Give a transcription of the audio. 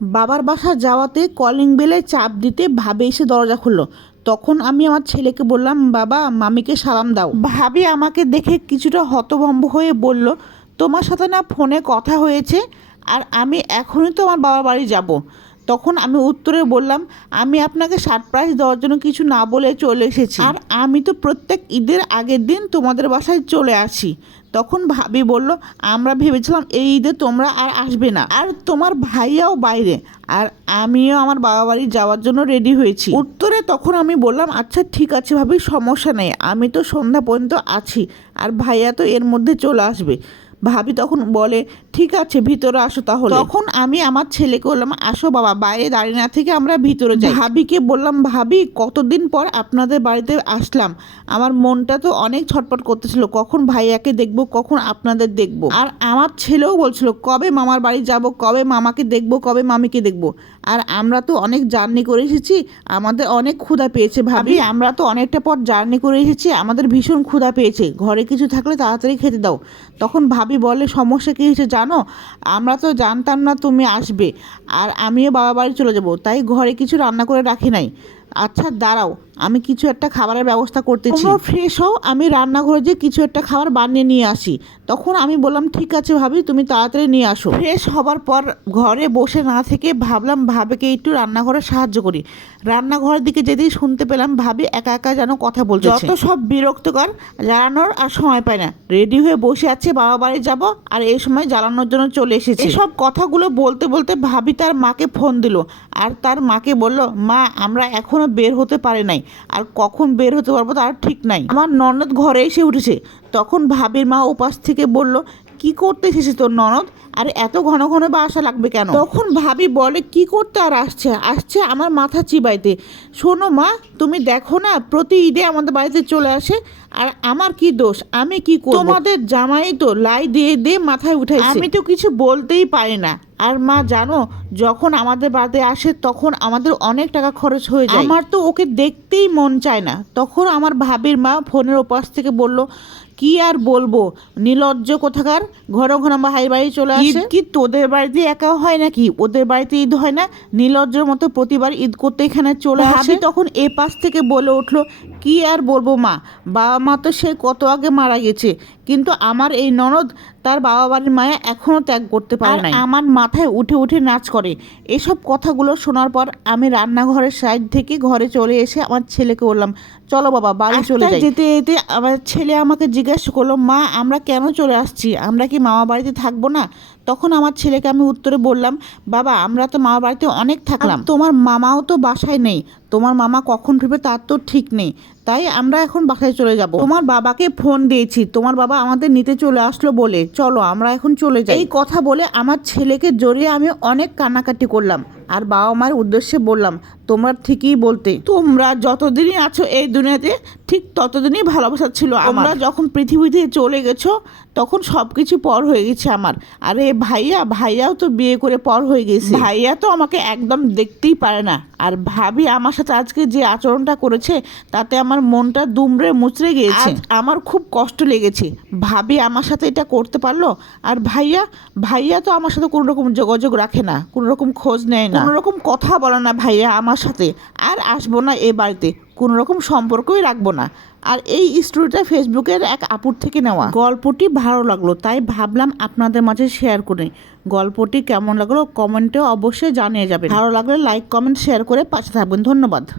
বাবার বাসা যাওয়াতে কলিং বেলে চাপ দিতে ভাবে এসে দরজা খুললো। তখন আমি আমার ছেলেকে বললাম, বাবা, মামিকে সালাম দাও। ভাবি আমাকে দেখে কিছুটা হতভম্ব হয়ে বলল, তোমার সাথে না ফোনে কথা হয়েছে, আর আমি এখনই তো আমার বাবার বাড়ি যাব। তখন আমি উত্তরে বললাম, আমি আপনাকে সারপ্রাইজ দেওয়ার জন্য কিছু না বলে চলে এসেছি। আর আমি তো প্রত্যেক ঈদের আগের দিন তোমাদের বাসায় চলে আসি। তখন ভাবি বলল, আমরা ভেবেছিলাম এই ঈদে তোমরা আর আসবে না। আর তোমার ভাইয়াও বাইরে। আর আমিও আমার বাবা বাড়ি যাওয়ার জন্য রেডি হয়েছি। উত্তরে তখন আমি বললাম আচ্ছা ঠিক আছে ভাবি, সমস্যা নেই। আমি তো সন্ধ্যা পর্যন্ত আছি। আর ভাইয়া তো এর মধ্যে চলে আসবে। ভাবি তখন বলে ঠিক আছে ভিতরে আসো তাহলে। তখন আমি আমার ছেলেকে বললাম আসো বাবা বাইরে দাঁড়িয়ে না থেকে আমরা ভিতরে যাই। ভাবিকে বললাম ভাবি কতদিন পর আপনাদের বাড়িতে আসলাম? আমার মনটা তো অনেক ছটপট করতেছিল। কখন ভাইয়াকে দেখব কখন আপনাদের দেখব? আর আমার ছেলেও বলছিল কবে মামার বাড়ি যাব কবে মামাকে দেখব কবে মামিকে দেখব? আর আমরা তো অনেক জার্নি করে এসেছি আমাদের অনেক ক্ষুধা পেয়েছে ভাবি আমরা তো অনেকটা পর জার্নি করে এসেছি আমাদের ভীষণ ক্ষুধা পেয়েছে। ঘরে কিছু থাকলে তাড়াতাড়ি খেতে দাও। তখন ভাবি বলে সমস্যা কী হয়েছে জানো? আমরা তো জানতাম না তুমি আসবে। আর আমিও বাবা বাড়ি চলে যাব তাই ঘরে কিছু রান্না করে রাখি নাই। আচ্ছা দাঁড়াও আমি কিছু একটা খাবারের ব্যবস্থা করতেছি। ফ্রেশ হও আমি রান্নাঘরে যে কিছু একটা খাবার বানিয়ে নিয়ে আসি। তখন আমি বললাম ঠিক আছে ভাবি তুমি তাড়াতাড়ি নিয়ে আসো। ফ্রেশ হবার পর ঘরে বসে না থেকে ভাবলাম ভাবিকে একটু রান্নাঘরে সাহায্য করি। রান্নাঘরের দিকে যেতেই শুনতে পেলাম ভাবি একা একা যেন কথা বলছে যত সব বিরক্তকর জ্বালানোর আর সময় পায় না। রেডি হয়ে বসে আছে বাবা বাড়ি যাব আর এই সময় জ্বালানোর জন্য চলে এসেছে। সব কথাগুলো বলতে বলতে ভাবি তার মাকে ফোন দিল আর তার মাকে বলল মা আমরা এখনও বের হতে পারি নাই। আর কখন বের হতে পারব তার ঠিক নাই। আমার ননদ ঘরে এসে উঠেছে। তখন ভাবির মা ওপাশ থেকে বলল কি করতে এসেছিস তোর ননদ? আর এত ঘন ঘন বা আসা লাগবে কেন? তখন ভাবি বলে কি করতে আর আসছে? আসছে আমার মাথা চিবাইতে। শোনো মা তুমি দেখো না প্রতি ঈদে আমাদের বাড়িতে চলে আসে। আর আমার কি দোষ? আমি কি করব? তোমাদের জামাই তো লাই দিয়ে দিয়ে মাথায় উঠাইছে। আমি তো কিছু বলতেই পারি না। আর মা জানো যখন আমাদের বাড়িতে আসে তখন আমাদের অনেক টাকা খরচ হয়ে যায়। আমার তো ওকে দেখতেই মন চায় না। তখন আমার ভাবির মা ফোনের ওপাশ থেকে বলল কি আর বলব? নির্লজ্জ কোথাকার? ঘন ঘন ভাই বাড়ি চলে আসে। কি তোদের বাড়িতে একা হয় নাকি? ওদের বাড়িতে ঈদ হয় না? নির্লজ্জর মতো প্রতিবার ঈদ করতে এখানে চলে আসে? তখন এ পাশ থেকে বলে উঠল কি আর বলব মা? বাবা মা তো সে কত আগে মারা গেছে। কিন্তু আমার এই ননদ তার বাবা বাড়ির মায়া এখনও ত্যাগ করতে পারে না আমার মাথায় উঠে উঠে নাচ করে। এসব কথাগুলো শোনার পর আমি রান্নাঘরের সাইড থেকে ঘরে চলে এসে আমার ছেলেকে বললাম চলো বাবা বাড়ি চলে যাই। যেতে যেতে আমার ছেলে আমাকে জিজ্ঞাসা করল মা আমরা কেন চলে আসছি? আমরা কি মামা বাড়িতে থাকব না? তখন আমার ছেলেকে আমি উত্তরে বললাম বাবা আমরা তো মামা বাড়িতে অনেক থাকলাম। তোমার মামাও তো বাসায় নেই। তোমার মামা কখন ফিরবে তার তো ঠিক নেই। তাই আমরা এখন বাসায় চলে যাব। তোমার বাবাকে ফোন দিয়েছি। তোমার বাবা আমাদের নিতে চলে আসলো বলে। চলো, আমরা এখন চলে যাই। এই কথা বলে আমার ছেলেকে জড়িয়ে আমি অনেক কান্নাকাটি করলাম। আর বাবা মার উদ্দেশ্যে বললাম তোমরা ঠিকই বলতে। তোমরা যতদিনই আছো এই দুনিয়াতে ঠিক ততদিনই ভালোবাসা ছিল আমরা। যখন পৃথিবী থেকে চলে গেছো তখন সব কিছু পর হয়ে গেছে আমার। আরে ভাইয়া ভাইয়াও তো বিয়ে করে পর হয়ে গেছে। ভাইয়া তো আমাকে একদম দেখতেই পারে না। আর ভাবি আমার সাথে আজকে যে আচরণটা করেছে তাতে আমার মনটা দুমড়ে মুচড়ে গিয়েছে। আমার খুব কষ্ট লেগেছে। ভাবি আমার সাথে এটা করতে পারল? আর ভাইয়া ভাইয়া তো আমার সাথে কোনো রকম যোগাযোগ রাখে না কোনো রকম খোঁজ নেয় না। কোনো রকম কথা বলে না ভাইয়া আমার সাথে আর আসব না এ বাড়িতে। কোনো রকম সম্পর্কই রাখব না। আর এই স্টোরিটা ফেসবুকের এক আপুর থেকে নেওয়া। গল্পটি ভালো লাগল, তাই ভাবলাম আপনাদের মাঝে শেয়ার করে। গল্পটি কেমন লাগল কমেন্টে অবশ্যই জানিয়ে যাবে ভালো লাগলে লাইক কমেন্ট শেয়ার করে পাশে থাকবেন। ধন্যবাদ।